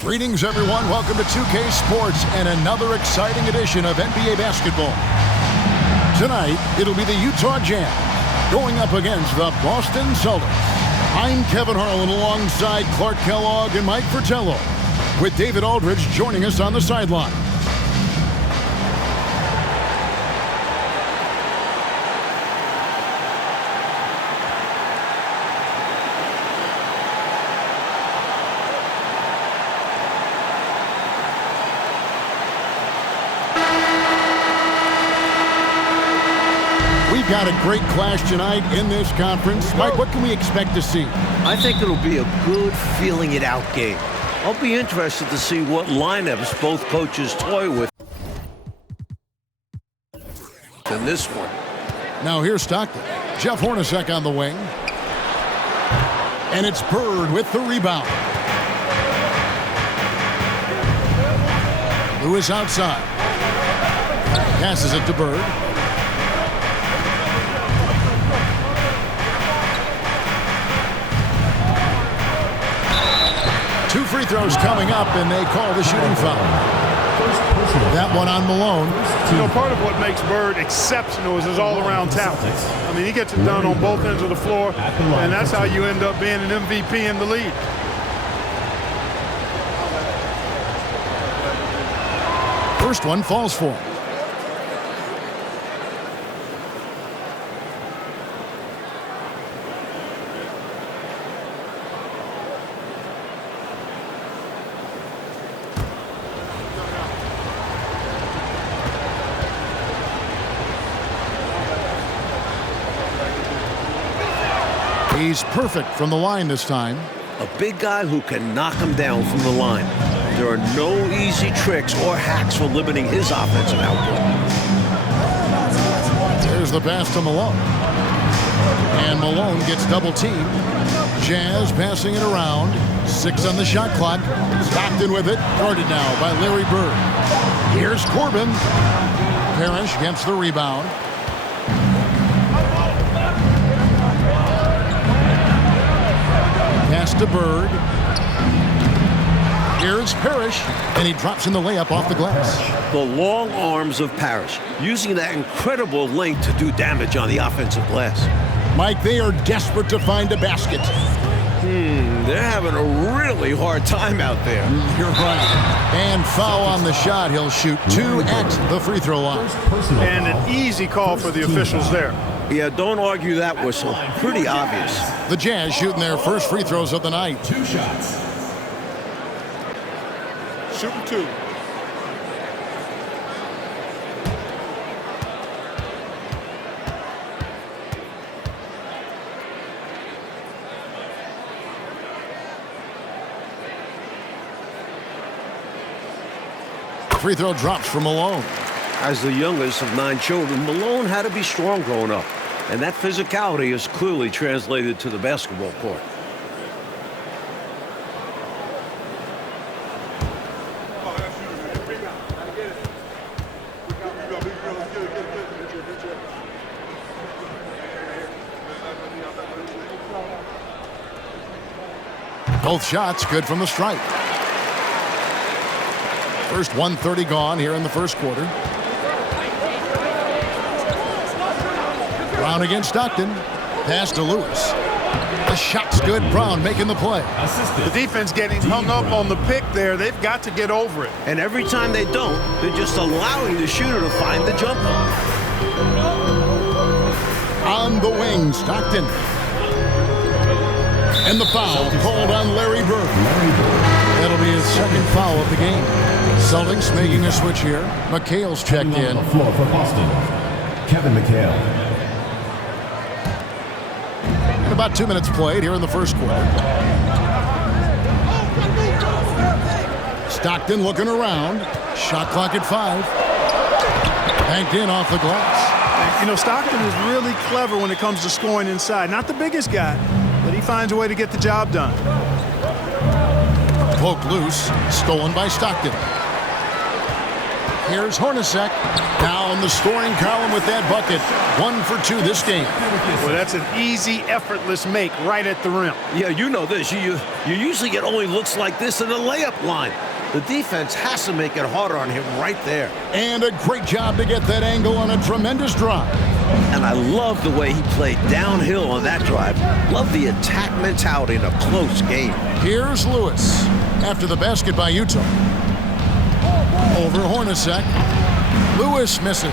Greetings, everyone. Welcome to 2K Sports and another exciting edition of NBA basketball. Tonight, it'll be the Utah Jazz going up against the Boston Celtics. I'm Kevin Harlan alongside Clark Kellogg and Mike Fratello, with David Aldridge joining us on the sideline. Got a great clash tonight in this conference. Mike, what can we expect to see? I think it'll be a good feeling-it-out game. I'll be interested to see what lineups both coaches toy with in this one. Now here's Stockton. Jeff Hornacek on the wing. And it's Bird with the rebound. Lewis outside. Passes it to Bird. Two free throws coming up, and they call the shooting foul. That one on Malone. You know, part of what makes Bird exceptional is his all-around talent. I mean, he gets it done on both ends of the floor, and that's how you end up being an MVP in the league. First one falls for him. He's perfect from the line this time. A big guy who can knock him down from the line. There are no easy tricks or hacks for limiting his offensive output. There's the pass to Malone. And Malone gets double-teamed. Jazz passing it around. 6 on the shot clock. Stockton with it. Guarded now by Larry Bird. Here's Corbin. Parrish gets the rebound. Pass to Bird. Here's Parrish, and he drops in the layup off the glass. The long arms of Parrish, using that incredible length to do damage on the offensive glass. Mike, they are desperate to find a basket. They're having a really hard time out there. You're right. And foul on the shot. He'll shoot 2 at the free throw line. And an easy call for the officials there. Yeah, don't argue that whistle. Pretty obvious. The Jazz shooting their first free throws of the night. 2 shots. Shooting 2. Free throw drops for Malone. As the youngest of 9 children, Malone had to be strong growing up. And that physicality is clearly translated to the basketball court. Both shots good from the stripe. First 1:30 gone here in the first quarter. Brown against Stockton. Pass to Lewis. The shot's good. Brown making the play. The defense getting hung up on the pick there. They've got to get over it. And every time they don't, they're just allowing the shooter to find the jumper. On the wing, Stockton. And the foul called on Larry Bird. That'll be his second foul of the game. Celtics making a switch here. McHale's checked in. On the floor for Boston, Kevin McHale. And about 2 minutes played here in the first quarter. Stockton looking around. Shot clock at 5. Banked in off the glass. You know, Stockton is really clever when it comes to scoring inside. Not the biggest guy, but he finds a way to get the job done. Poke loose. Stolen by Stockton. Here's Hornacek down the scoring column with that bucket. 1 for 2 this game. Well, that's an easy, effortless make right at the rim. Yeah, you know this. You usually get only looks like this in the layup line. The defense has to make it harder on him right there. And a great job to get that angle on a tremendous drive. And I love the way he played downhill on that drive. Love the attack mentality in a close game. Here's Lewis after the basket by Utah. Over Hornacek. Lewis misses.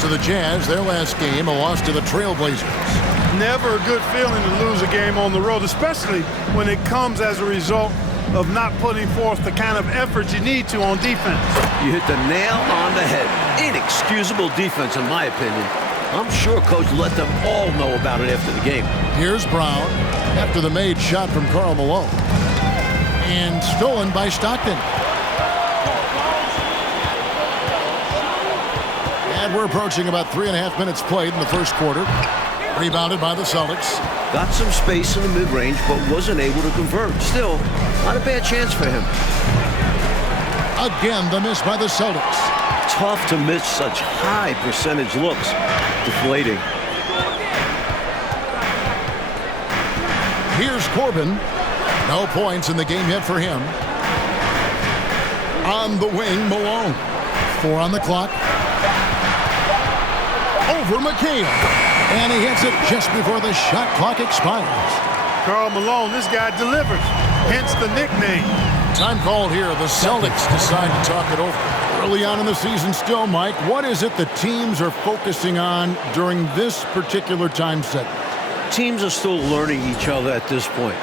So the Jazz, their last game, a loss to the Trailblazers. Never a good feeling to lose a game on the road, especially when it comes as a result of not putting forth the kind of effort you need to on defense. You hit the nail on the head. Inexcusable defense, in my opinion. I'm sure Coach let them all know about it after the game. Here's Brown after the made shot from Karl Malone. And stolen by Stockton. And we're approaching about 3.5 minutes played in the first quarter. Rebounded by the Celtics. Got some space in the mid-range, but wasn't able to convert. Still, not a bad chance for him. Again, the miss by the Celtics. Tough to miss such high percentage looks. Deflating. Here's Corbin. No points in the game yet for him. On the wing, Malone. 4 on the clock. Over McHale. And he hits it just before the shot clock expires. Karl Malone, this guy delivers, hence the nickname. Time called here. The Celtics decide to talk it over. Early on in the season still, Mike, what is it the teams are focusing on during this particular time segment? Teams are still learning each other at this point.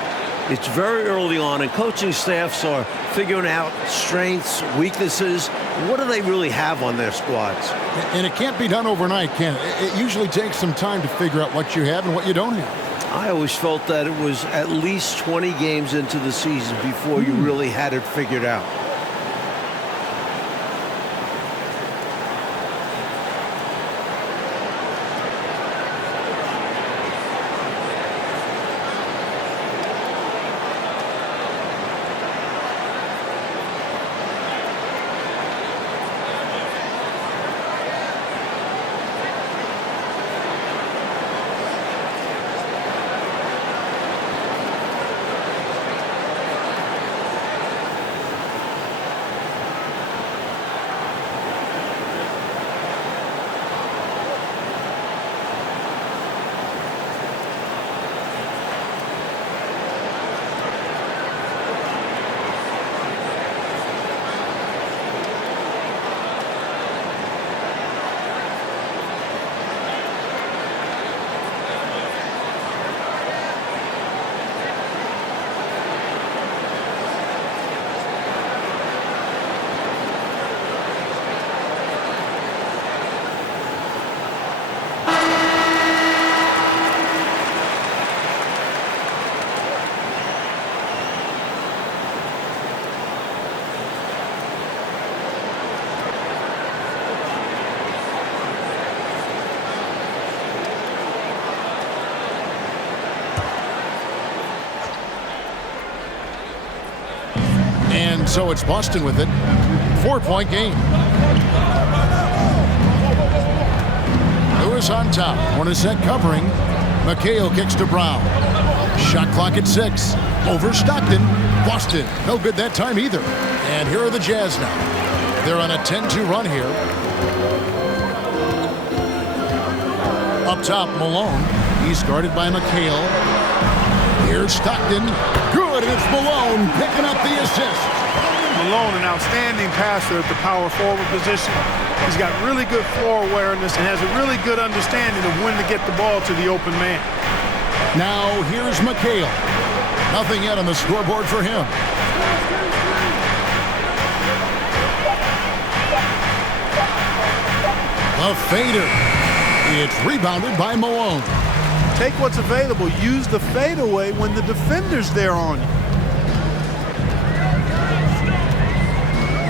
It's very early on, and coaching staffs are figuring out strengths, weaknesses. What do they really have on their squads? And it can't be done overnight, can it? It usually takes some time to figure out what you have and what you don't have. I always felt that it was at least 20 games into the season before you really had it figured out. And so it's Boston with it. 4-point game. Lewis on top. Hornacek covering. McHale kicks to Brown. Shot clock at 6. Over Stockton. Boston. No good that time either. And here are the Jazz now. They're on a 10-2 run here. Up top, Malone. He's guarded by McHale. Here's Stockton. Good, and it's Malone picking up the assist. Malone, an outstanding passer at the power forward position. He's got really good floor awareness and has a really good understanding of when to get the ball to the open man. Now here's McHale. Nothing yet on the scoreboard for him. A fader. It's rebounded by Malone. Take what's available. Use the fadeaway when the defender's there on you.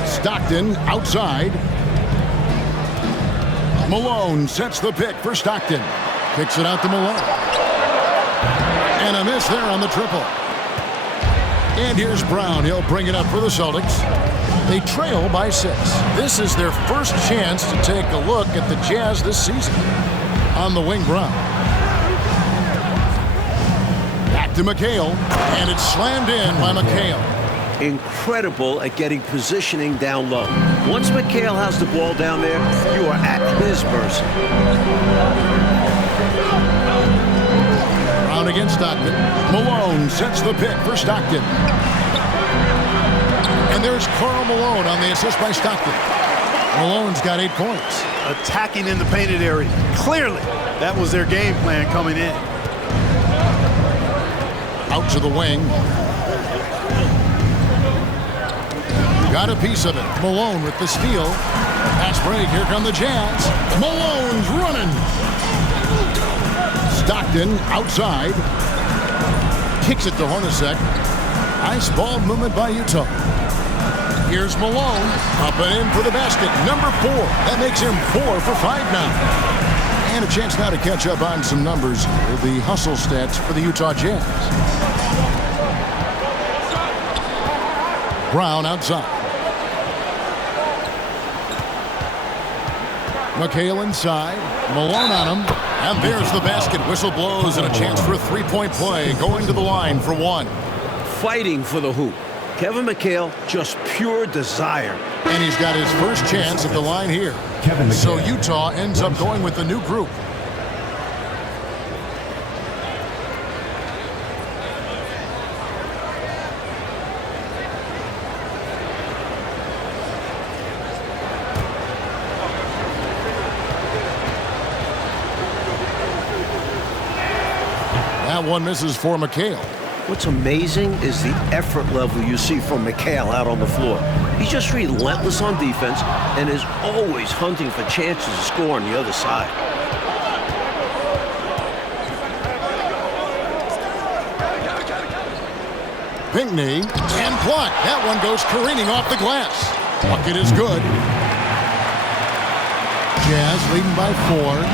Stockton outside. Malone sets the pick for Stockton. Kicks it out to Malone. And a miss there on the triple. And here's Brown. He'll bring it up for the Celtics. They trail by 6. This is their first chance to take a look at the Jazz this season. On the wing, Brown. Back to McHale, and it's slammed in by McHale. Incredible at getting positioning down low. Once McHale has the ball down there, you are at his mercy. Brown against Stockton. Malone sets the pick for Stockton. And there's Karl Malone on the assist by Stockton. Malone's got 8 points. Attacking in the painted area. Clearly, that was their game plan coming in. Out to the wing. Got a piece of it. Malone with the steal. Pass break. Here come the Jazz. Malone's running. Stockton outside. Kicks it to Hornacek. Nice ball movement by Utah. Here's Malone. Up and in for the basket. Number 4. That makes him 4 for 5 now. And a chance now to catch up on some numbers with the hustle stats for the Utah Jazz. Brown outside. McHale inside. Malone on him. And there's the basket. Whistle blows and a chance for a 3-point play. Going to the line for 1. Fighting for the hoop. Kevin McHale, just pure desire. And he's got his first chance at the line here. So Utah ends up going with the new group. That one misses for McHale. What's amazing is the effort level you see from McHale out on the floor. He's just relentless on defense and is always hunting for chances to score on the other side. Pinckney and block. That one goes careening off the glass. Bucket is good. Jazz leading by 4.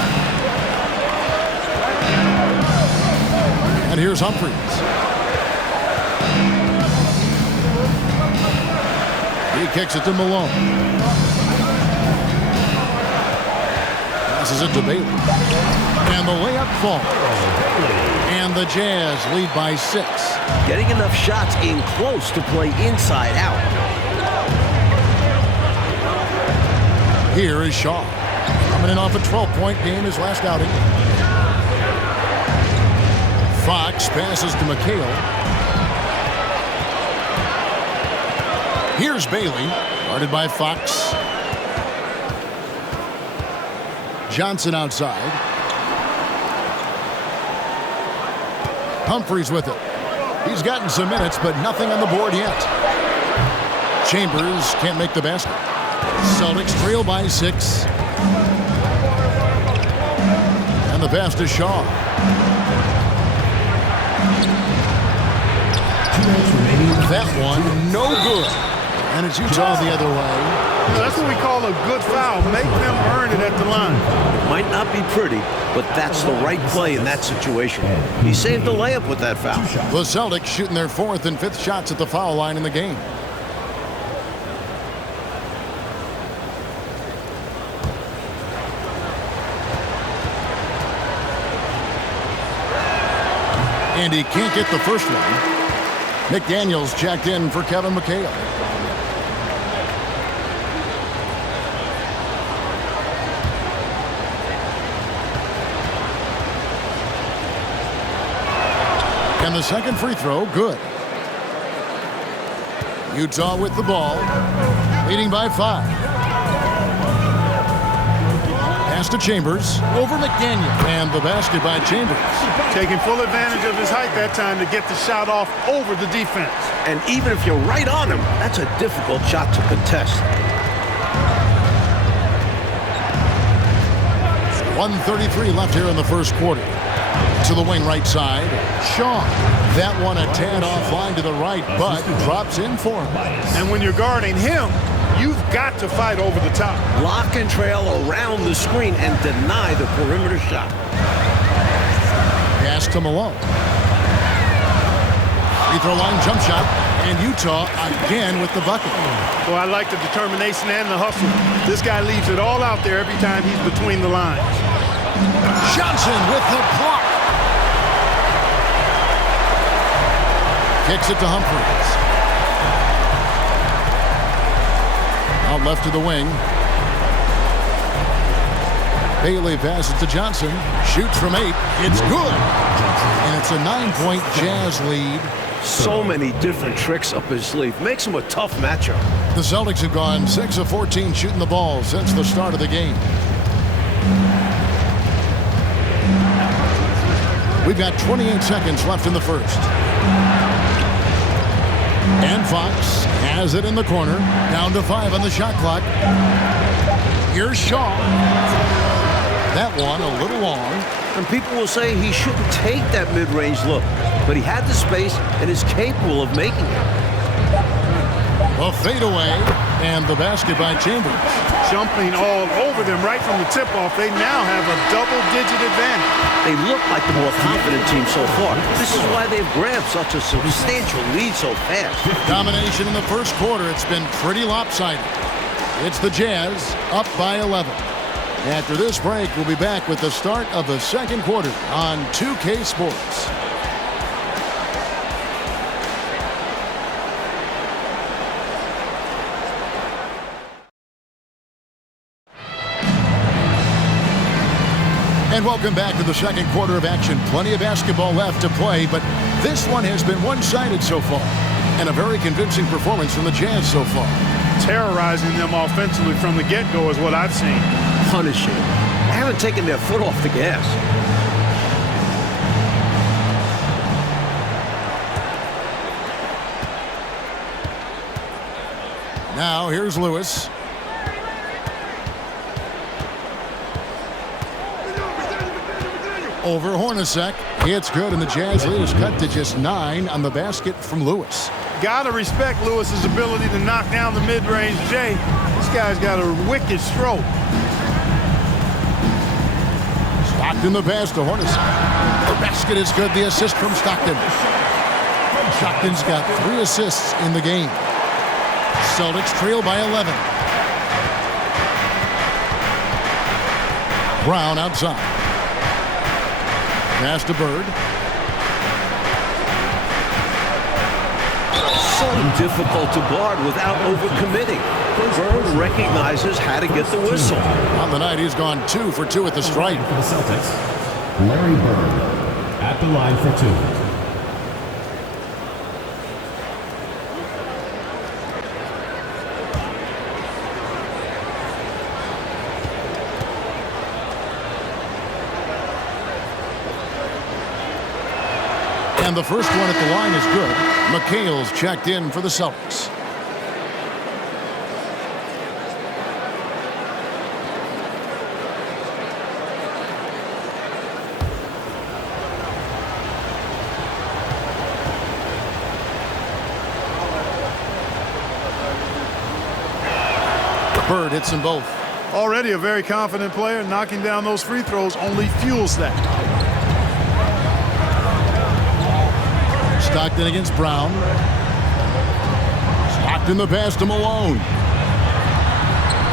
And here's Humphries. He kicks it to Malone. Passes it to Bailey. And the layup falls. And the Jazz lead by 6. Getting enough shots in close to play inside out. Here is Shaw. Coming in off a 12-point game his last outing. Fox passes to McHale. Here's Bailey, guarded by Fox. Johnson outside. Humphries with it. He's gotten some minutes, but nothing on the board yet. Chambers can't make the basket. Celtics trail by 6. And the pass to Shaw. That one, no good. And it's Utah the other way. That's what we call a good foul. Make them earn it at the line. It might not be pretty, but that's the right play in that situation. He saved the layup with that foul. The Celtics shooting their 4th and 5th shots at the foul line in the game. And he can't get the first one. McDaniels checked in for Kevin McHale. And the second free throw, good. Utah with the ball, leading by 5. Pass to Chambers, over McDaniel, and the basket by Chambers. Taking full advantage of his height that time to get the shot off over the defense. And even if you're right on him, that's a difficult shot to contest. 1:33 left here in the first quarter. To the wing right side, Shaw. That one a tad offline to the right, but drops in for him. And when you're guarding him, you've got to fight over the top. Lock and trail around the screen and deny the perimeter shot. Pass to Malone. Free throw line jump shot, and Utah again with the bucket. Well, I like the determination and the hustle. This guy leaves it all out there every time he's between the lines. Johnson with the block. Kicks it to Humphries. Out left to the wing. Bailey passes to Johnson. Shoots from 8. It's good. And it's a 9-point Jazz lead. So many different tricks up his sleeve. Makes him a tough matchup. The Celtics have gone 6 of 14 shooting the ball since the start of the game. We've got 28 seconds left in the first. And Fox has it in the corner. Down to 5 on the shot clock. Here's Shaw. That one a little long. And people will say he shouldn't take that mid-range look. But he had the space and is capable of making it. A fadeaway. And the basket by Chambers. Jumping all over them right from the tip-off. They now have a double-digit advantage. They look like the more confident team so far. This is why they've grabbed such a substantial lead so fast. Domination in the first quarter. It's been pretty lopsided. It's the Jazz up by 11. After this break, we'll be back with the start of the second quarter on 2K Sports. And welcome back to the second quarter of action. Plenty of basketball left to play, but this one has been one-sided so far. And a very convincing performance from the Jazz so far. Terrorizing them offensively from the get-go is what I've seen. Punishing. They haven't taken their foot off the gas. Now here's Lewis. Over Hornacek. It's good, and the Jazz lead is cut to just 9 on the basket from Lewis. Gotta respect Lewis's ability to knock down the mid-range J. This guy's got a wicked stroke. Stockton the pass to Hornacek. The basket is good. The assist from Stockton. Stockton's got 3 assists in the game. Celtics trail by 11. Brown outside. Pass to Bird. So difficult to guard without overcommitting. Bird recognizes how to get the whistle. On the night, he's gone 2 for 2 at the stripe. For the Celtics, Larry Bird at the line for 2. And the first one at the line is good. McHale's checked in for the Celtics. Bird hits them both. Already a very confident player. Knocking down those free throws only fuels that. Stockton against Brown. Stockton the pass to Malone.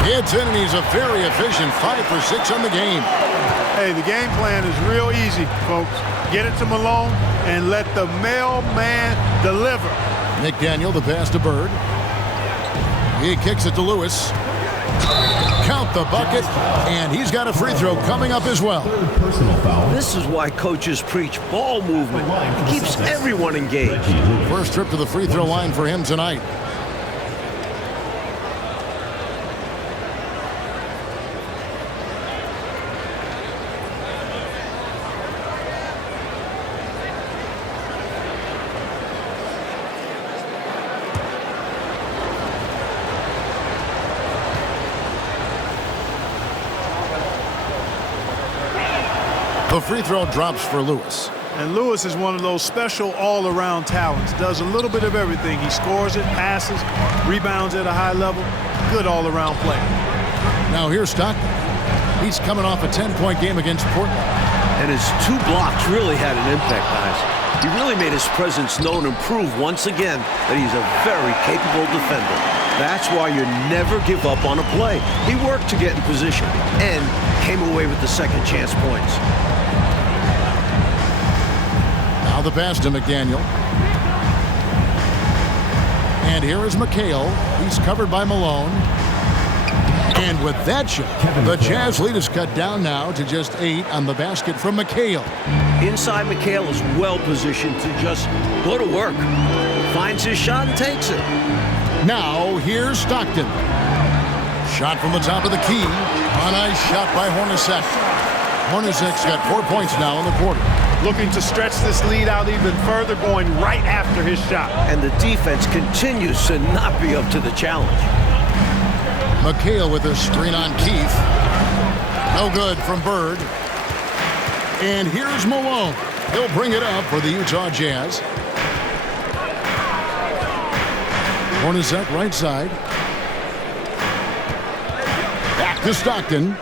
Hits in, and he's a very efficient 5 for 6 on the game. Hey, the game plan is real easy, folks. Get it to Malone and let the mailman deliver. McDaniel the pass to Bird. He kicks it to Lewis. Count the bucket, and he's got a free throw coming up as well. Personal foul. This is why coaches preach ball movement. It keeps everyone engaged. First trip to the free throw line for him tonight. The free throw drops for Lewis. And Lewis is one of those special all-around talents. Does a little bit of everything. He scores it, passes, rebounds at a high level. Good all-around player. Now here's Stockton. He's coming off a 10-point game against Portland. And his 2 blocks really had an impact, guys. He really made his presence known and proved once again that he's a very capable defender. That's why you never give up on a play. He worked to get in position and came away with the second chance points. Now the pass to McDaniel. And here is McHale. He's covered by Malone. And with that shot, the Jazz lead is cut down now to just 8 on the basket from McHale. Inside, McHale is well positioned to just go to work. Finds his shot and takes it. Now here's Stockton. Shot from the top of the key. A nice shot by Hornacek. Hornacek's got 4 points now in the quarter. Looking to stretch this lead out even further, going right after his shot. And the defense continues to not be up to the challenge. McHale with a screen on Keith. No good from Bird. And here's Malone. He'll bring it up for the Utah Jazz. Hornacek right side. Back to Stockton.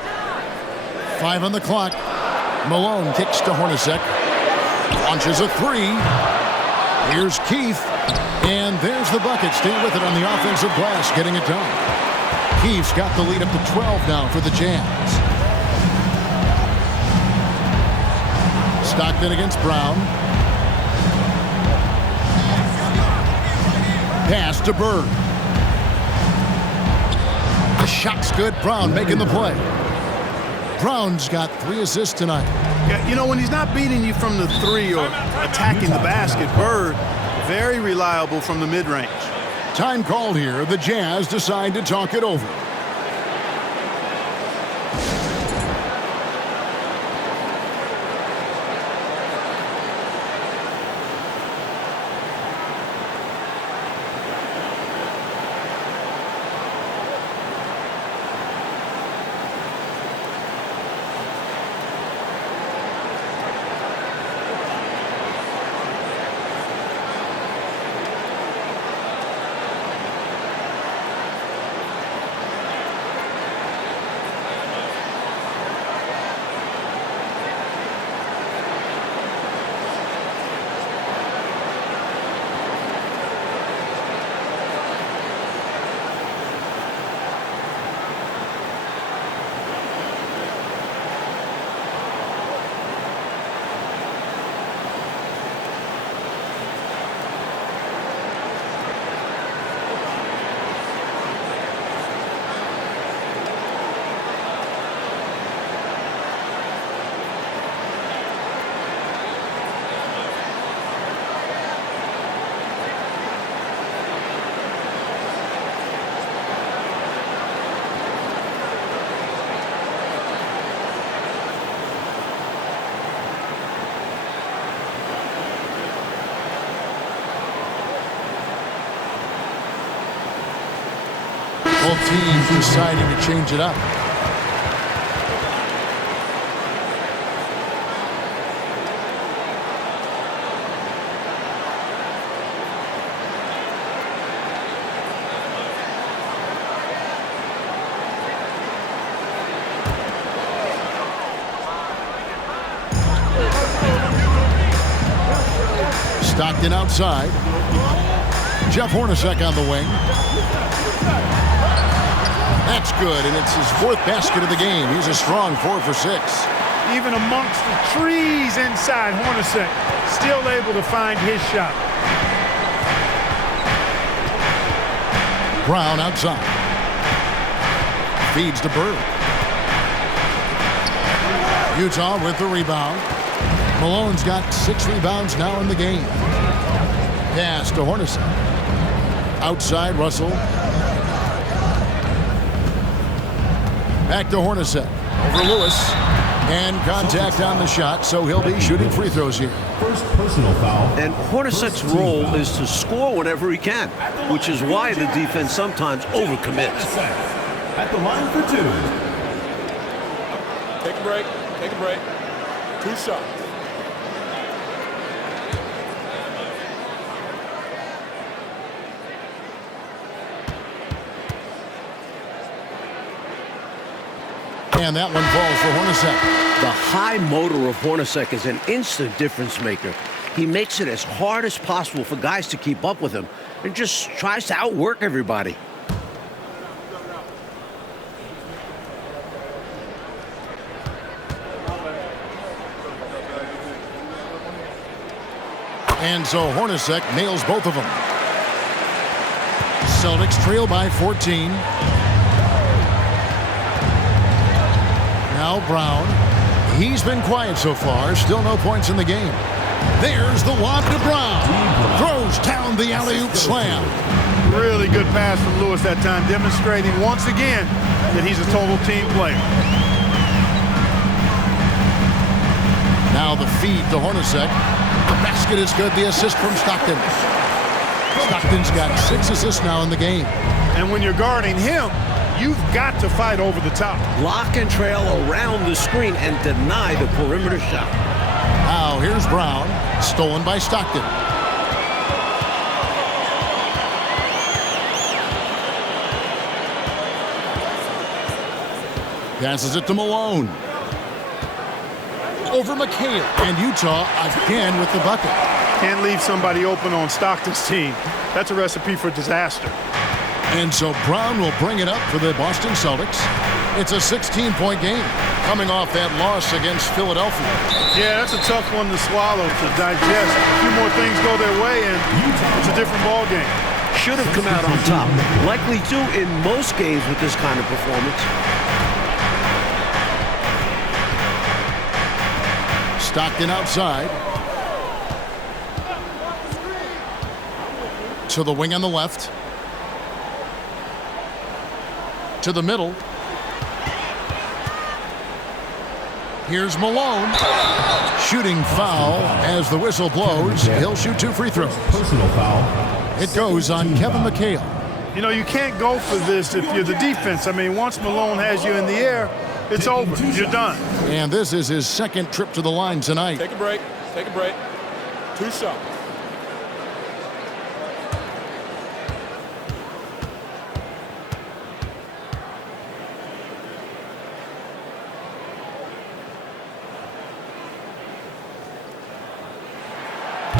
5 on the clock. Malone kicks to Hornacek. Launches a 3. Here's Keith. And there's the bucket. Stay with it on the offensive glass, getting it done. Keith's got the lead up to 12 now for the Jazz. Stockton against Brown. Pass to Bird. The shot's good. Brown making the play. Brown's got 3 assists tonight. Yeah, you know, when he's not beating you from the 3 or attacking the basket, Bird, very reliable from the mid-range. Time called here. The Jazz decide to talk it over. Both teams deciding to change it up. Stockton outside. Jeff Hornacek on the wing. That's good, and it's his 4th basket of the game. He's a strong 4 for 6. Even amongst the trees inside, Hornacek still able to find his shot. Brown outside. Feeds to Bird. Utah with the rebound. Malone's got 6 rebounds now in the game. Pass to Hornacek. Outside, Russell. Back to Hornacek. Over Lewis. And contact on the shot, so he'll be shooting free throws here. First personal foul. And Hornacek's role is to score whenever he can, which is why the defense sometimes overcommits. At the line for 2. Take a break. Take a break. 2 shots. And that one falls for Hornacek. The high motor of Hornacek is an instant difference maker. He makes it as hard as possible for guys to keep up with him and just tries to outwork everybody. And so Hornacek nails both of them. Celtics trail by 14. Now Brown. He's been quiet so far. Still no points in the game. There's the lob to Brown. Throws down the alley-oop slam. Really good pass from Lewis that time, demonstrating once again that he's a total team player. Now the feed to Hornacek. The basket is good. The assist from Stockton. Stockton's got 6 assists now in the game. And when you're guarding him, you've got to fight over the top. Lock and trail around the screen and deny the perimeter shot. Now here's Brown. Stolen by Stockton. Passes it to Malone. Over McHale. And Utah again with the bucket. Can't leave somebody open on Stockton's team. That's a recipe for disaster. And so Brown will bring it up for the Boston Celtics. It's a 16-point game coming off that loss against Philadelphia. Yeah, that's a tough one to swallow, to digest. A few more things go their way, and it's a different ball game. Should have come out on top. Likely do in most games with this kind of performance. Stockton outside. To the wing on the left. To the middle. Here's Malone. Shooting foul as the whistle blows. He'll shoot 2 free throws. Personal foul. It goes on Kevin McHale. You know, you can't go for this if you're the defense. I mean, once Malone has you in the air, it's over. You're done. And this is his second trip to the line tonight. Take a break. Take a break. 2 shots.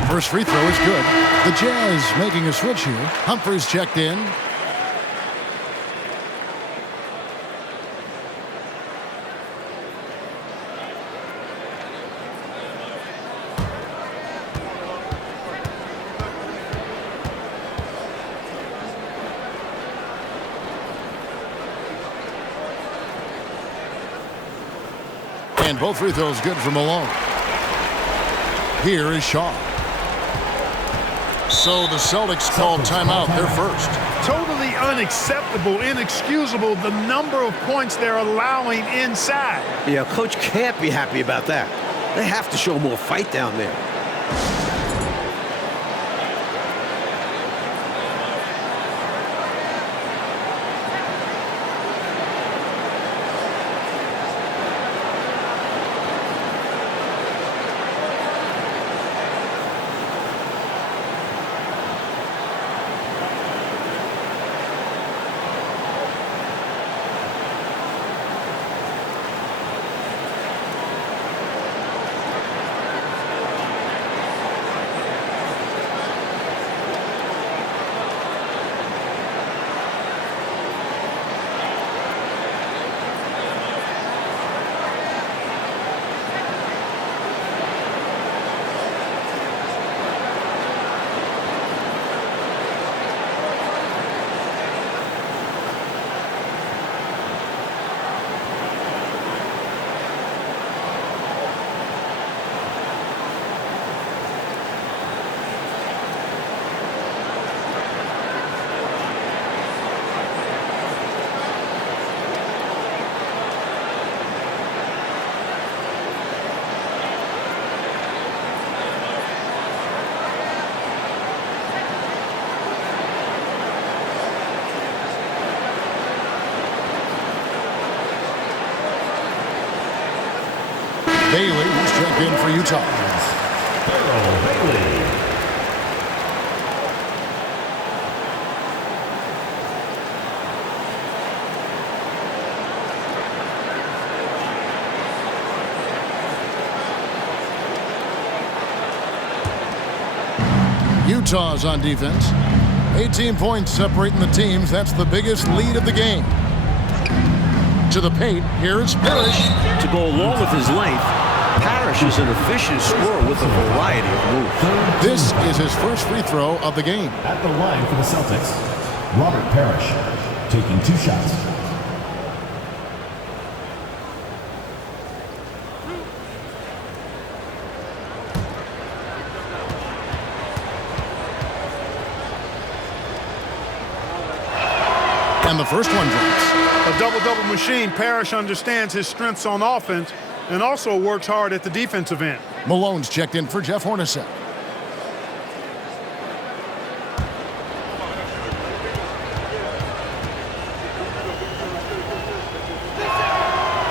First free throw is good. The Jazz making a switch here. Humphries checked in. And both free throws good for Malone. Here is Shaw. So the Celtics called timeout, their first. Totally unacceptable, inexcusable, the number of points they're allowing inside. Yeah, coach can't be happy about that. They have to show more fight down there. Bailey, who's checked in for Utah. Darrell Bailey. Utah's on defense. 18 points separating the teams. That's the biggest lead of the game. To the paint, here's Parrish. To go along with his length, Parrish is an efficient scorer with a variety of moves. This is his first free throw of the game. At the line for the Celtics, Robert Parrish, taking 2 shots. And the first one drops. A double-double machine. Parrish understands his strengths on offense and also works hard at the defensive end. Malone's checked in for Jeff Hornacek.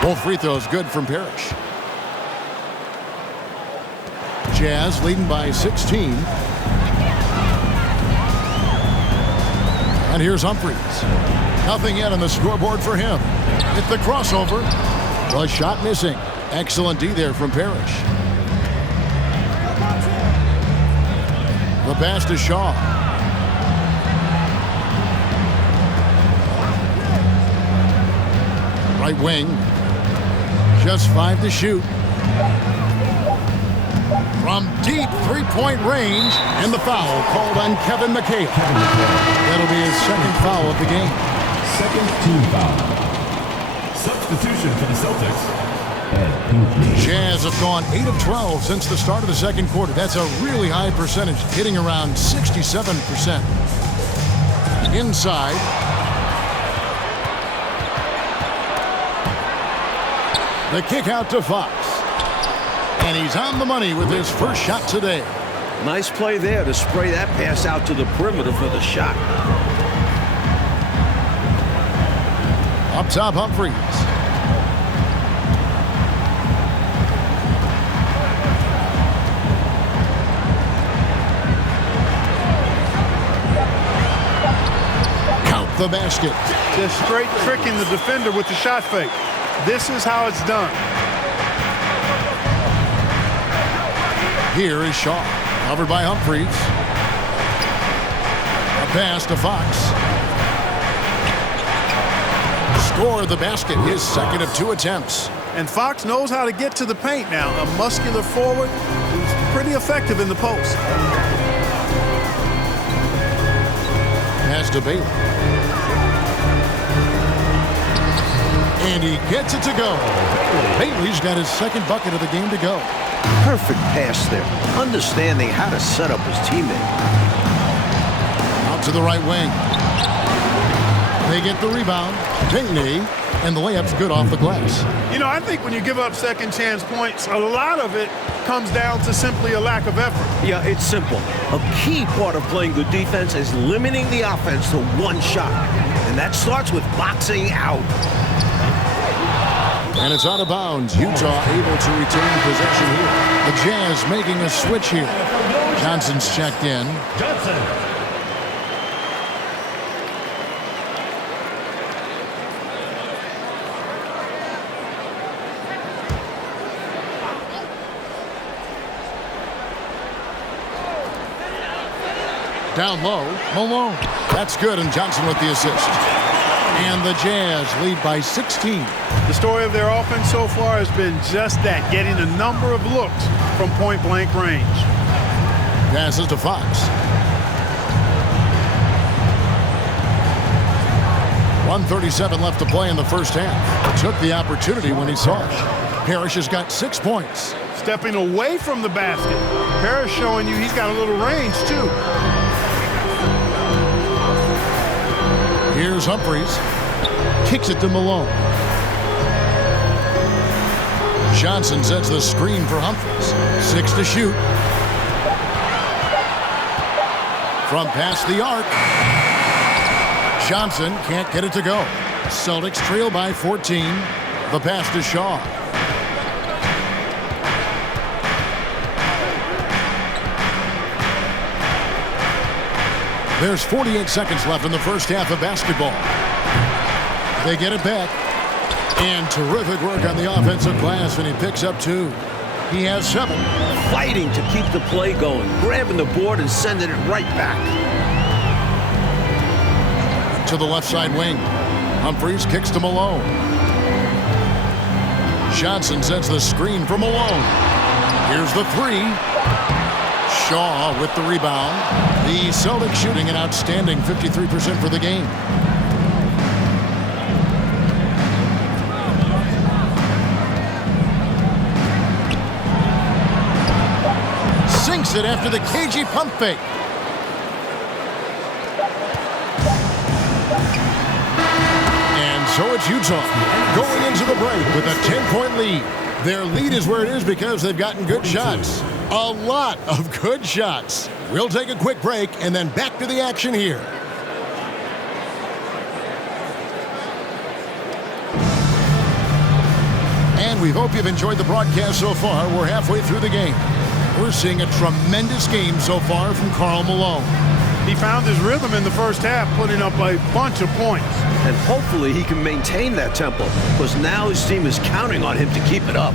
Both free throws good from Parrish. Jazz leading by 16. And here's Humphries. Nothing yet on the scoreboard for him. It's the crossover. The shot missing. Excellent D there from Parrish. The pass to Shaw. Right wing. Just 5 to shoot. From deep three-point range, and the foul called on Kevin McHale. That'll be his second foul of the game. Second team foul. Substitution for the Celtics. Ed Pinckney. Jazz have gone 8 of 12 since the start of the second quarter. That's a really high percentage, hitting around 67%. Inside. The kick out to Fox. And he's on the money with his first shot today. Nice play there to spray that pass out to the perimeter for the shot. Up top, Humphries. Count the basket. Just straight tricking the defender with the shot fake. This is how it's done. Here is Shaw, covered by Humphries. A pass to Fox. Score the basket, his second of 2 attempts. And Fox knows how to get to the paint now. A muscular forward who's pretty effective in the post. Pass to Bailey. And he gets it to go. Bailey's got his second bucket of the game to go. Perfect pass there, understanding how to set up his teammate. Out to the right wing. They get the rebound. Pinckney, and the layup's good off the glass. You know, I think when you give up second chance points, a lot of it comes down to simply a lack of effort. Yeah, it's simple. A key part of playing good defense is limiting the offense to one shot. And that starts with boxing out. And it's out of bounds. Utah able to retain possession here. The Jazz making a switch here. Johnson's checked in. Johnson. Down low, Malone. That's good, and Johnson with the assist. And the Jazz lead by 16. The story of their offense so far has been just that, getting a number of looks from point-blank range. Passes to Fox. .137 left to play in the first half. Took the opportunity when he saw it. Parrish has got 6 points. Stepping away from the basket. Parrish showing you he's got a little range, too. Here's Humphries. Kicks it to Malone. Johnson sets the screen for Humphries. 6 to shoot. From past the arc. Johnson can't get it to go. Celtics trail by 14. The pass to Shaw. There's 48 seconds left in the first half of basketball. They get it back. And terrific work on the offensive glass, and he picks up 2. He has 7. Fighting to keep the play going, grabbing the board and sending it right back. To the left side wing. Humphries kicks to Malone. Johnson sends the screen for Malone. Here's the 3. Shaw with the rebound. The Celtics shooting an outstanding 53% for the game. Sinks it after the cagey pump fake. And so it's Utah going into the break with a 10-point lead. Their lead is where it is because they've gotten good shots. A lot of good shots. We'll take a quick break and then back to the action here. And we hope you've enjoyed the broadcast so far. We're halfway through the game. We're seeing a tremendous game so far from Karl Malone. He found his rhythm in the first half, putting up a bunch of points. And hopefully he can maintain that tempo, because now his team is counting on him to keep it up.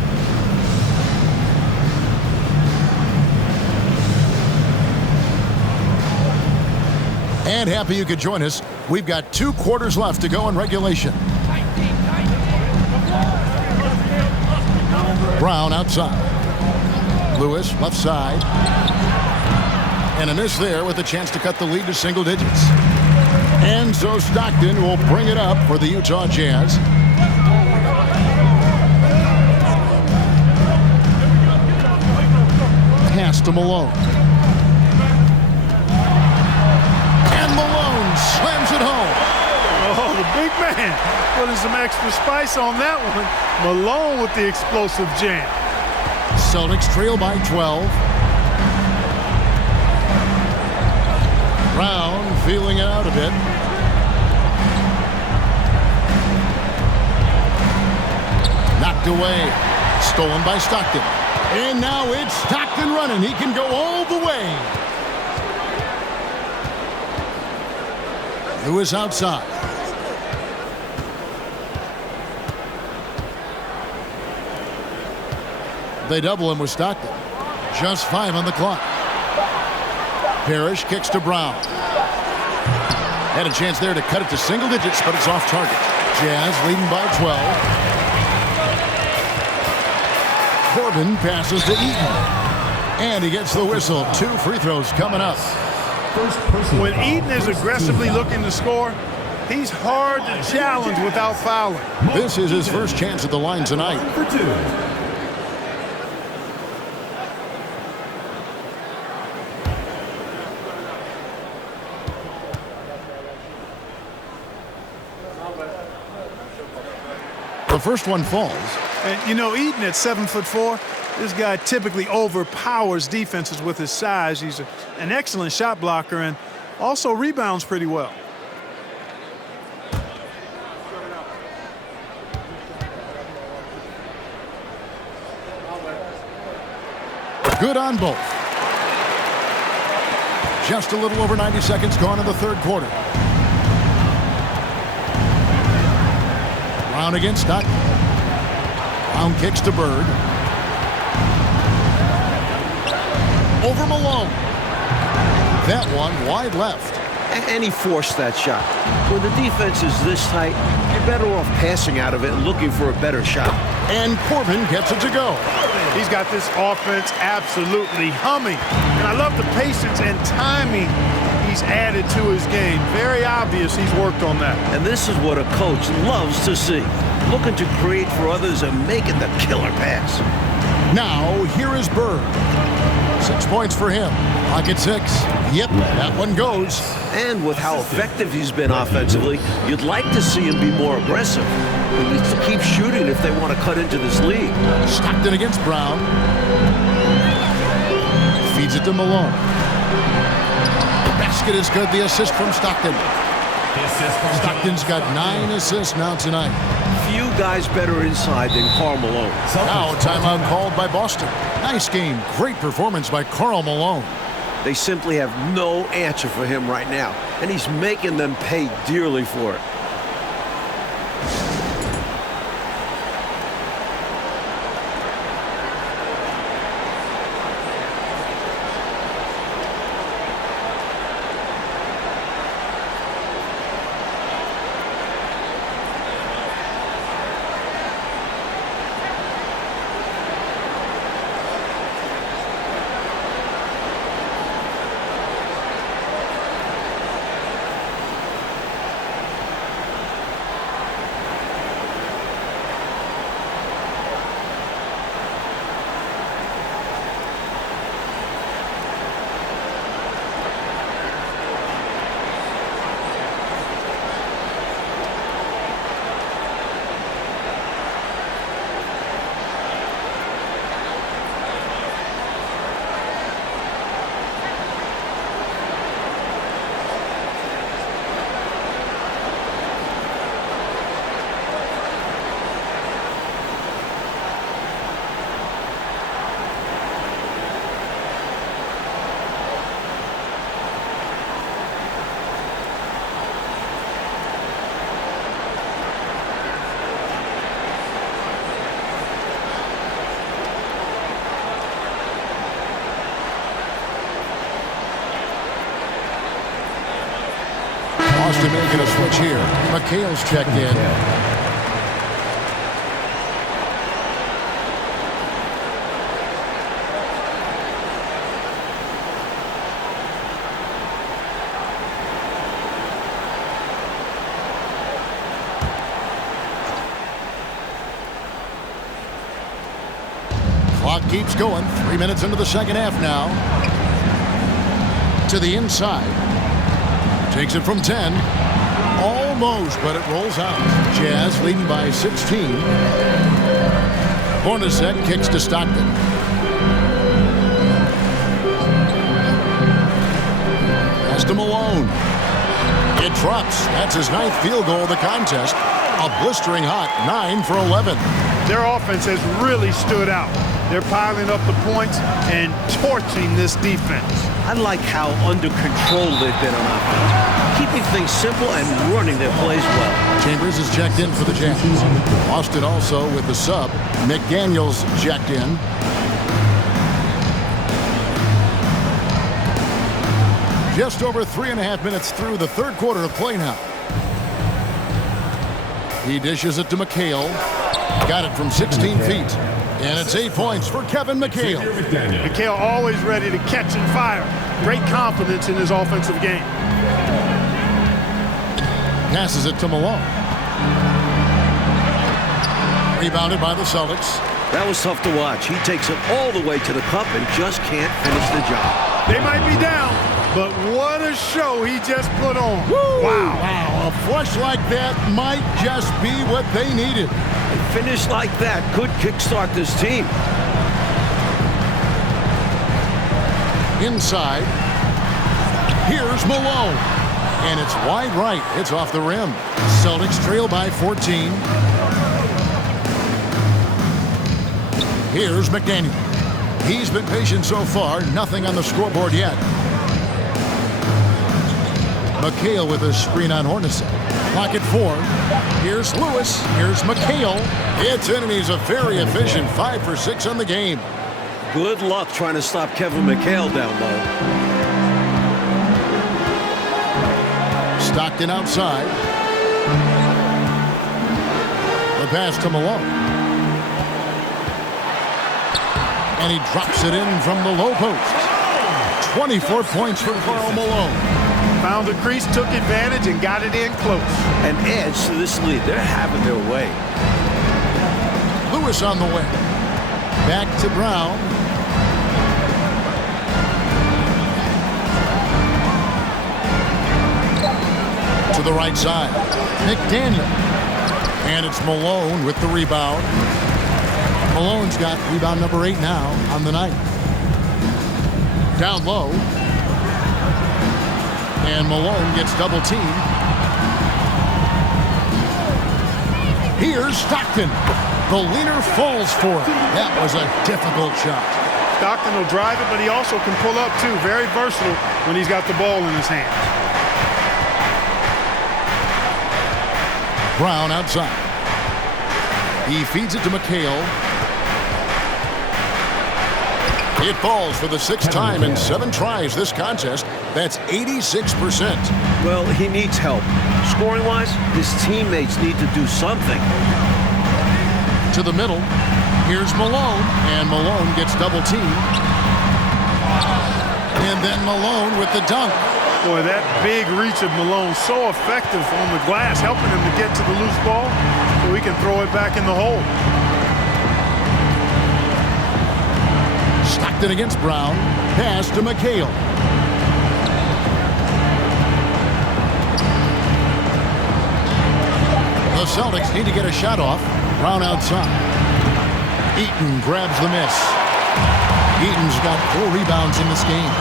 And happy you could join us. We've got 2 quarters left to go in regulation. Brown outside. Lewis left side. And a miss there with a chance to cut the lead to single digits. And so Stockton will bring it up for the Utah Jazz. Pass to Malone. And Malone slams it home. Oh, the big man putting some extra spice on that one. Malone with the explosive jam. Celtics trail by 12. Brown feeling it out a bit. Knocked away. Stolen by Stockton. And now it's Stockton running. He can go all the way. Lewis outside. They double him with Stockton. Just 5 on the clock. Parrish kicks to Brown. Had a chance there to cut it to single digits, but it's off target. Jazz leading by 12. Corbin passes to Eaton. And he gets the whistle. 2 free throws coming up. When Eaton is aggressively looking to score, he's hard to challenge without fouling. This is his first chance at the line tonight. For 2. The first one falls. And, you know, Eaton at 7'4", this guy typically overpowers defenses with his size. He's an excellent shot blocker and also rebounds pretty well. Good on both. Just a little over 90 seconds gone in the third quarter. Brown against Stockton. Brown kicks to Bird. Over Malone. That one wide left. And he forced that shot. When the defense is this tight, you're better off passing out of it and looking for a better shot. And Corbin gets it to go. He's got this offense absolutely humming. And I love the patience and timing he's added to his game. Very obvious he's worked on that. And this is what a coach loves to see. Looking to create for others and making the killer pass. Now, here is Bird. 6 points for him. Pocket 6. Yep, that one goes. And with how effective he's been offensively, you'd like to see him be more aggressive. He needs to keep shooting if they want to cut into this league. Stockton against Brown. Feeds it to Malone. Basket is good. The assist from Stockton. Stockton's got 9 assists now tonight. Few guys better inside than Karl Malone. Now a timeout called by Boston. Nice game. Great performance by Karl Malone. They simply have no answer for him right now, and he's making them pay dearly for it. Boston making a switch here. McHale's checked in. Clock keeps going. 3 minutes into the second half now. To the inside. Takes it from 10. Almost, but it rolls out. Jazz leading by 16. Hornacek kicks to Stockton. Pass to Malone. It drops. That's his 9th field goal of the contest. A blistering hot 9 for 11. Their offense has really stood out. They're piling up the points and torching this defense. I like how under control they've been on offense, keeping things simple and running their plays well. Chambers is checked in for the Jazz. Austin also with the sub. McDaniels checked in. Just over 3.5 minutes through the third quarter of play now. He dishes it to McHale. Got it from 16 feet. And it's 8 points for Kevin McHale. McHale always ready to catch and fire. Great confidence in his offensive game. Passes it to Malone. Rebounded by the Celtics. That was tough to watch. He takes it all the way to the cup and just can't finish the job. They might be down, but what a show he just put on. Woo! Wow. Wow, a flush like that might just be what they needed. A finish like that could kickstart this team. Inside. Here's Malone. And it's wide right. It's off the rim. Celtics trail by 14. Here's McDaniel. He's been patient so far. Nothing on the scoreboard yet. McHale with a screen on Hornacek. Clock at 4. Here's Lewis. Here's McHale. It's in, and he's a very efficient 5 for 6 on the game. Good luck trying to stop Kevin McHale down low. Stockton outside. The pass to Malone. And he drops it in from the low post. 24 points for Karl Malone. Found the crease, took advantage, and got it in close. And adds to this lead. They're having their way. Lewis on the way. Back to Brown. To the right side. McDaniel. And it's Malone with the rebound. Malone's got rebound number 8 now on the night. Down low. And Malone gets double teamed. Here's Stockton. The leaner falls for it. That was a difficult shot. Stockton will drive it, but he also can pull up too. Very versatile when he's got the ball in his hands. Brown outside. He feeds it to McHale. It falls for the 6th time in 7 tries this contest. That's 86%. Well, he needs help. Scoring-wise, his teammates need to do something. To the middle. Here's Malone. And Malone gets double teamed. And then Malone with the dunk. Boy, that big reach of Malone, so effective on the glass, helping him to get to the loose ball so he can throw it back in the hole. Stockton against Brown. Pass to McHale. The Celtics need to get a shot off. Brown outside. Eaton grabs the miss. Eaton's got 4 rebounds in this game.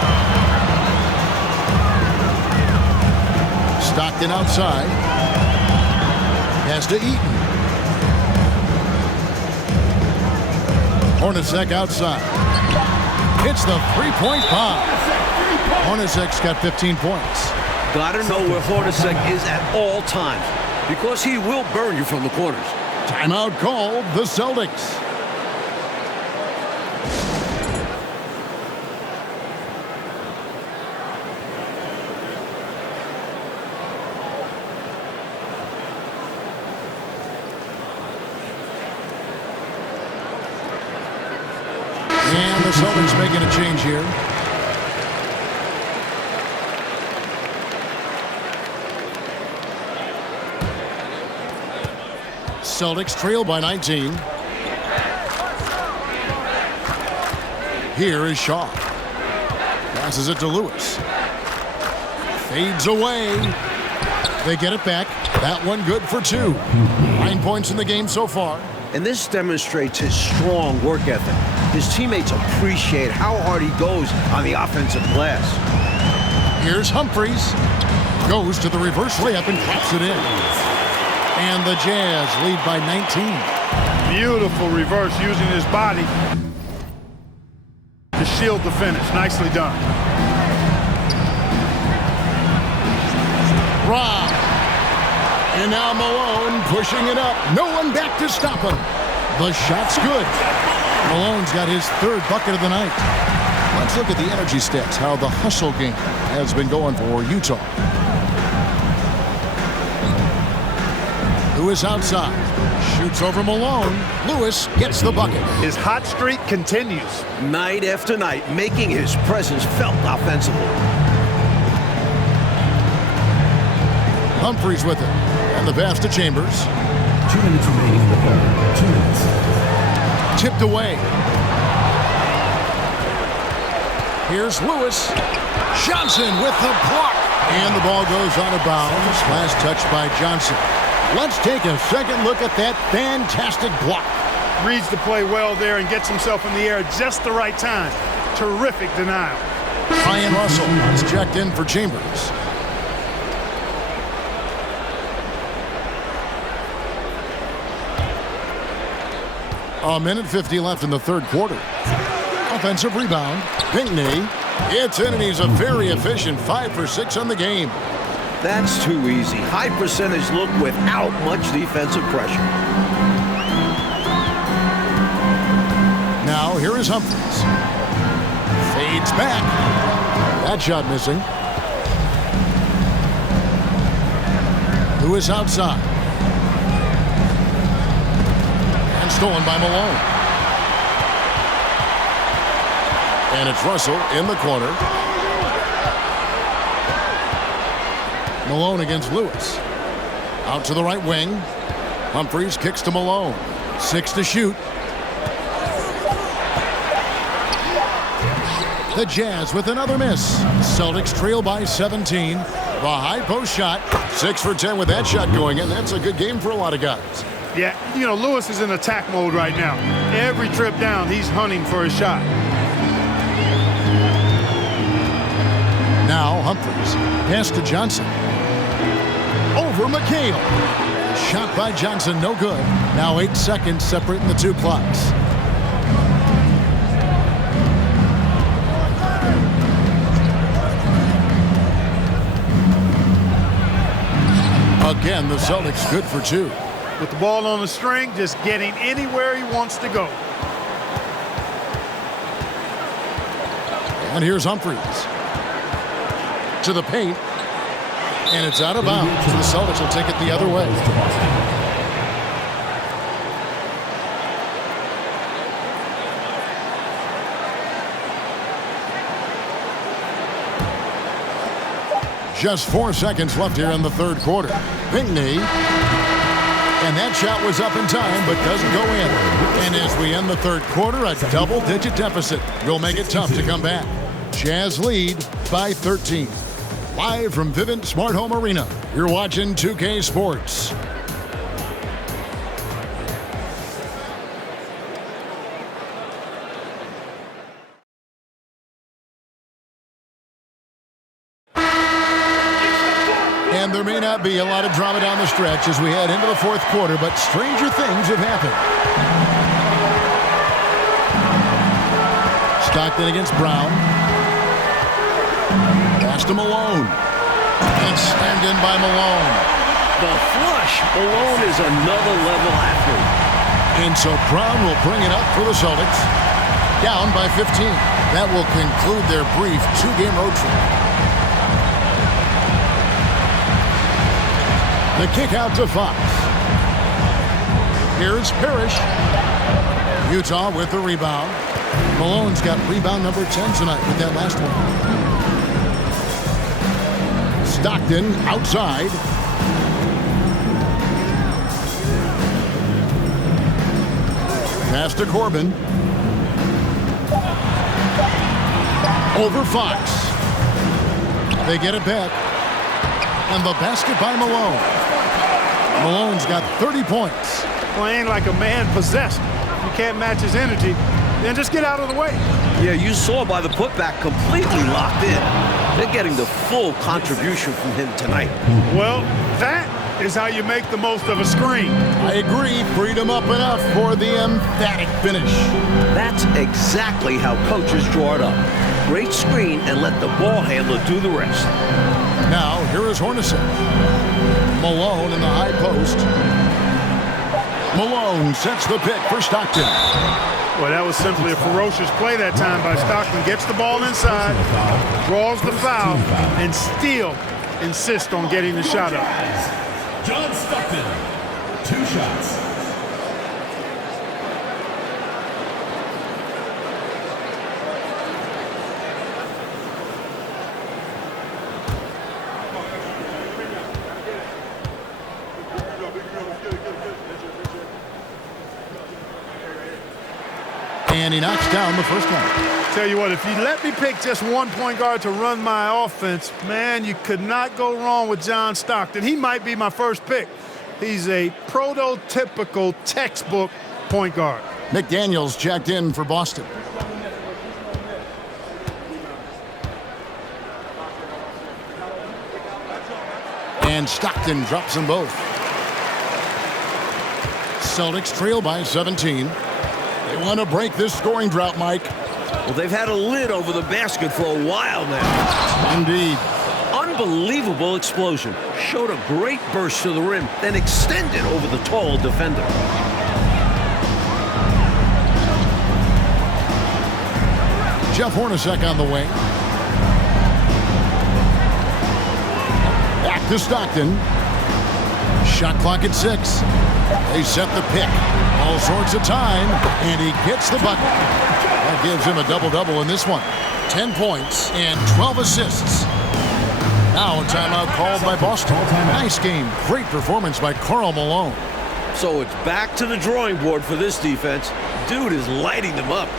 Stockton outside. Pass to Eaton. Hornacek outside. It's the 3-point bomb. Hornacek's got 15 points. Gotta know where Hornacek is at all times, because he will burn you from the corners. Timeout called the Celtics. Celtics making a change here. Celtics trail by 19. Here is Shaw. Passes it to Lewis. Fades away. They get it back. That one good for 2. 9 points in the game so far. And this demonstrates his strong work ethic. His teammates appreciate how hard he goes on the offensive glass. Here's Humphries. Goes to the reverse layup and drops it in. And the Jazz lead by 19. Beautiful reverse using his body to shield the finish. Nicely done. Rob. And now Malone pushing it up. No one back to stop him. The shot's good. Malone's got his 3rd bucket of the night. Let's look at the energy stats, how the hustle game has been going for Utah. Lewis outside. Shoots over Malone. Lewis gets the bucket. His hot streak continues. Night after night, making his presence felt offensively. Humphries with it. And the pass to Chambers. 2 minutes remaining in the quarter. 2 minutes. Tipped away. Here's Lewis. Johnson with the block. And the ball goes out of bounds. Last touch by Johnson. Let's take a second look at that fantastic block. Reads the play well there and gets himself in the air at just the right time. Terrific denial. Ryan Russell is checked in for Chambers. A minute 50 left in the 3rd quarter. Offensive rebound. Pinckney. It's in, and he's a very efficient 5 for 6 on the game. That's too easy. High percentage look without much defensive pressure. Now here is Humphries. Fades back. That shot missing. Lewis outside. And stolen by Malone. And it's Russell in the corner. Malone against Lewis. Out to the right wing. Humphries kicks to Malone. 6 to shoot. The Jazz with another miss. Celtics trail by 17. The high post shot. 6 for 10 with that shot going in. That's a good game for a lot of guys. Yeah, you know, Lewis is in attack mode right now. Every trip down, he's hunting for a shot. Now Humphries. Pass to Johnson. Over McHale. Shot by Johnson, no good. Now 8 seconds separating the 2 clocks. Again, the Celtics good for 2. With the ball on the string, just getting anywhere he wants to go. And here's Humphries. To the paint. And it's out of bounds. So the Celtics will take it the other way. Just 4 seconds left here in the 3rd quarter. Pinckney. And that shot was up in time, but doesn't go in. And as we end the 3rd quarter, a double-digit deficit will make it tough to come back. Jazz lead by 13. Live from Vivint Smart Home Arena, you're watching 2K Sports. And there may not be a lot of drama down the stretch as we head into the 4th quarter, but stranger things have happened. Stockton against Brown. Pass to Malone. And slammed in by Malone. The flush. Malone is another level athlete. And so Brown will bring it up for the Celtics. Down by 15. That will conclude their brief 2-game road trip. The kick out to Fox. Here's Parrish. Utah with the rebound. Malone's got rebound number 10 tonight with that last one. Stockton outside. Pass to Corbin. Over Fox. They get it back. And the basket by Malone. Malone's got 30 points. Playing like a man possessed. You can't match his energy, then just get out of the way. Yeah, you saw by the putback, completely locked in. They're getting the full contribution from him tonight. Well, that is how you make the most of a screen. I agree. Freed him up enough for the emphatic finish. That's exactly how coaches draw it up. Great screen and let the ball handler do the rest. Now, here is Hornacek. Malone in the high post. Malone sets the pick for Stockton. Well, that was simply a ferocious play that time by Stockton. Gets the ball inside, draws the foul, and still insists on getting the shot up. John Stockton, 2 shots. And he knocks down the first one. Tell you what, if you let me pick just one point guard to run my offense, man, you could not go wrong with John Stockton. He might be my first pick. He's a prototypical textbook point guard. McDaniels checked in for Boston. And Stockton drops them both. Celtics trail by 17. They want to break this scoring drought, Mike. Well, they've had a lid over the basket for a while now. Indeed. Unbelievable explosion. Showed a great burst to the rim, then extended over the tall defender. Jeff Hornacek on the wing. Back to Stockton. Shot clock at 6. They set the pick. All sorts of time, and he gets the bucket. That gives him a double-double in this one. 10 points and 12 assists. Now a timeout called by Boston. Nice game. Great performance by Karl Malone. So it's back to the drawing board for this defense. Dude is lighting them up.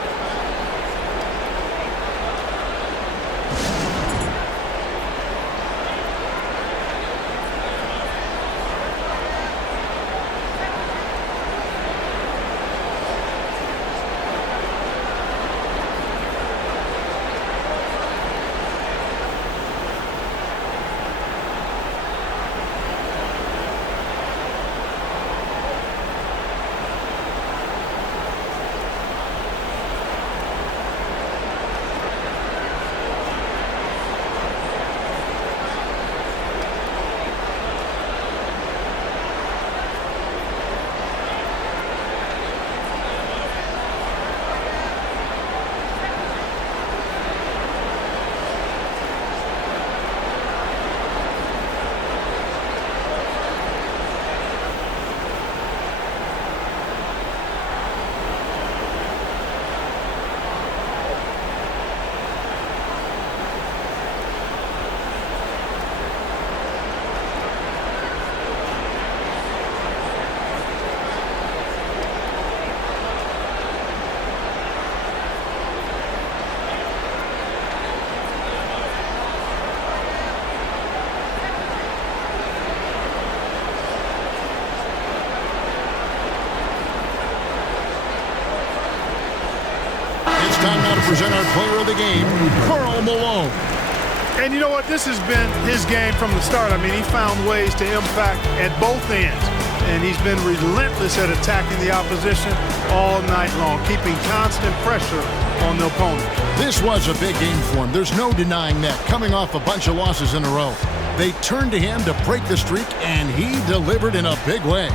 Time now to present our player of the game, Karl Malone. And you know what? This has been his game from the start. I mean, he found ways to impact at both ends. And he's been relentless at attacking the opposition all night long, keeping constant pressure on the opponent. This was a big game for him. There's no denying that. Coming off a bunch of losses in a row. They turned to him to break the streak, and he delivered in a big way.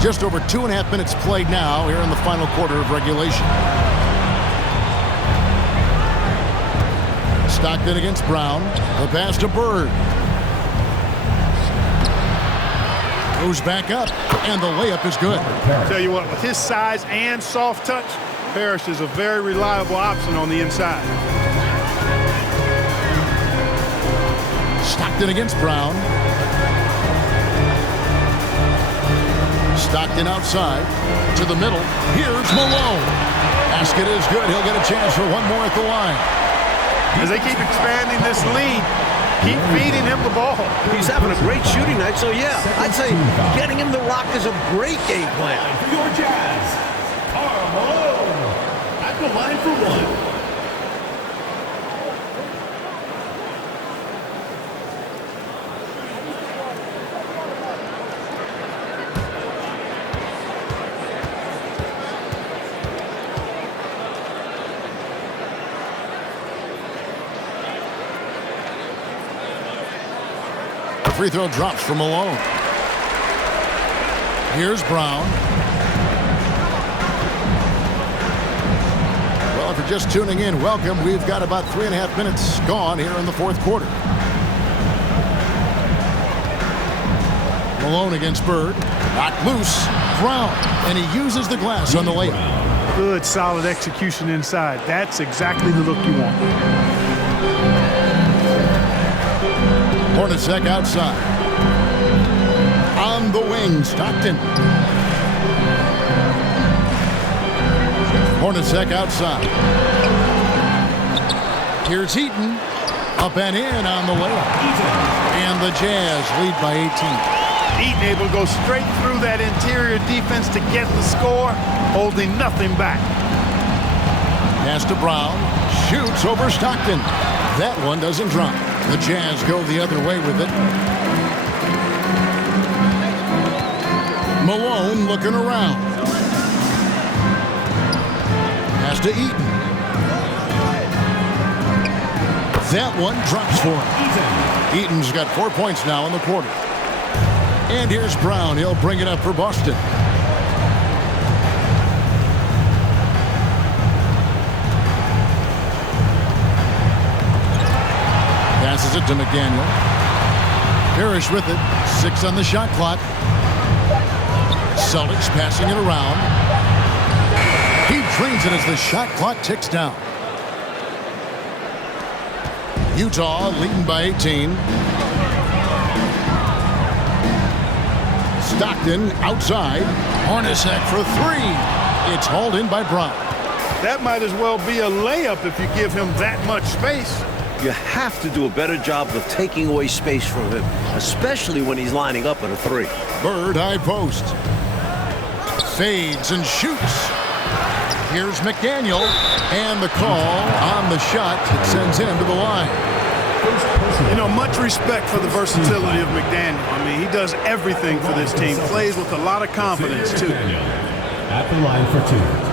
Just over 2.5 minutes played now here in the final quarter of regulation. Stockton against Brown. The pass to Bird. Goes back up, and the layup is good. Tell you what, with his size and soft touch, Parrish is a very reliable option on the inside. Stockton against Brown. Stockton outside to the middle. Here's Malone. Basket is good. He'll get a chance for one more at the line. As they keep expanding this lead, keep feeding him the ball. He's having a great shooting night, so yeah, I'd say getting him the rock is a great game plan. For your Jazz, Karl Malone at the line for one. Free throw drops for Malone. Here's Brown. Well, if you're just tuning in, welcome. We've got about 3.5 minutes gone here in the fourth quarter. Malone against Bird. Knocked loose. Brown. And he uses the glass on the layup. Good, solid execution inside. That's exactly the look you want. Hornacek outside. On the wing, Stockton. Hornacek outside. Here's Heaton. Up and in on the layup. And the Jazz lead by 18. Heaton able to go straight through that interior defense to get the score, holding nothing back. Pass to Brown. Shoots over Stockton. That one doesn't drop. The Jazz go the other way with it. Malone looking around. Pass to Eaton. That one drops for him. Eaton's got 4 points now in the quarter. And here's Brown. He'll bring it up for Boston. Passes it to McDaniel. Parrish with it. 6 on the shot clock. Celtics passing it around. He drains it as the shot clock ticks down. Utah leading by 18. Stockton outside. Hornacek for 3. It's hauled in by Brown. That might as well be a layup if you give him that much space. You have to do a better job of taking away space from him, especially when he's lining up at a 3. Bird high post. Fades and shoots. Here's McDaniel. And the call on the shot. It sends him to the line. You know, much respect for the versatility of McDaniel. I mean, he does everything for this team. Plays with a lot of confidence, too. At the line for 2.